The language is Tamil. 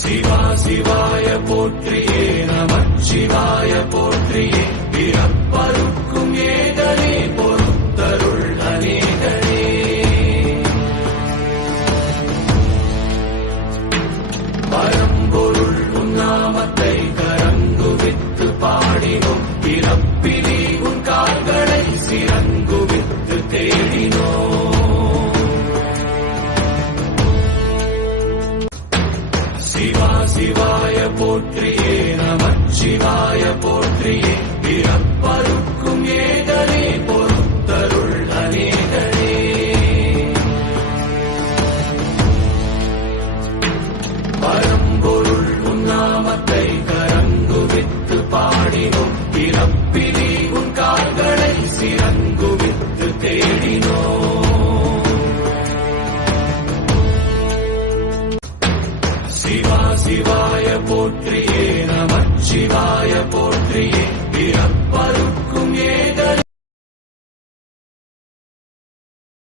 சிவா சிவாய போற்றியே நமச்சிவாய போற்றியே பிறப்பருக்கும் ஏகனே பொறுத்தருள் அநேகனே பரம்பொருள் உன்னாமத்தை கரங்குவித்து பாடினோம் பிறப்பிலே உன் கால்களை சிறங்குவித்து தேடினோம் சிவா சிவாய போற்றியே நமச்சிவாய போற்றியே பிறப்பருக்கும் ஏகனே பொறுத்தருள் அநேகனே பரம்பொருள் உன்னாமத்தை கரங்குவித்து பாடினோம் பிறப்பிலே உன் கால்களை சிறங்குவித்து தேடினோம் சிவா சிவாய போற்றியே நமச்சிவாய போற்றியே